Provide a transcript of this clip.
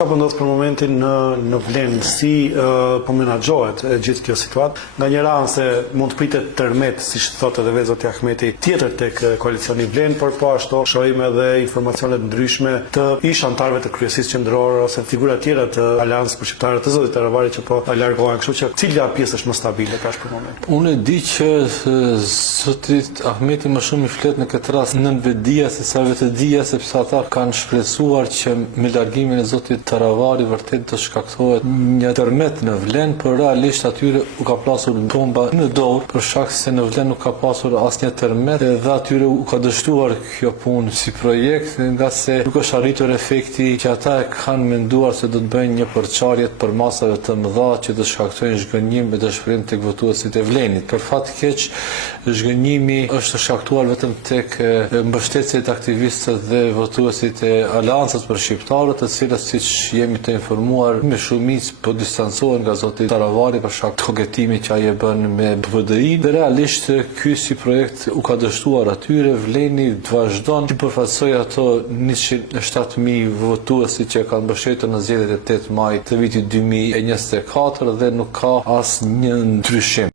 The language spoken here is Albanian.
Ka ndodhur për momentin në Vlenë, si po menaxhohet gjithë kjo situatë? Nga një ranë se mund të pritet tërmet, siç thotë edhe vetë zoti Ahmeti, tjetër tek koalicioni Vlenë, por po ashtu shohim edhe informacione të ndryshme të ish anëtarëve të kryesisë qendrore ose figura të tjera të Aleancës për Shqiptarët të zotit Taravari që po largohen, kështu që cila pjesë është më stabile tash për moment? Unë e di që zoti Ahmeti më shumë i flet në këtë rast nën vetdia se sa vetëdia, sepse ata kanë shpresuar që me largimin e zotit Taravari vërtet të shkaktohet një tërmet në Vlenë, por realisht atyre u ka plasur bomba në dorë për shkak se në Vlenë nuk ka pasur asnjë tërmet dhe atyre u ka dështuar kjo punë si projekt, nga se nuk është arritur efekti që ata e kanë menduar se do të bëjnë një përçarje të përmasave të mëdha që të shkaktojnë zhgënjim e dëshpërim tek votuesit e Vlenit. Për fat keq, zhgënjimi është shkaktuar vetëm tek mbështetësit aktivistët dhe votuesit e Aleancës për Shqiptarët, të cilët siç jemi të informuar me shumicë po distancohen nga zoti Taravari për shkak të koketimit që ai e bën me BVDI. Dhe realisht ky si projekt u ka dështuar atyre. Vleni vazhdon të përfaqësojë ato 107.000 votuesi që kanë mbështetur në zgjedhjet e 8 maj të vitit 2024 dhe nuk ka asnjë ndryshim.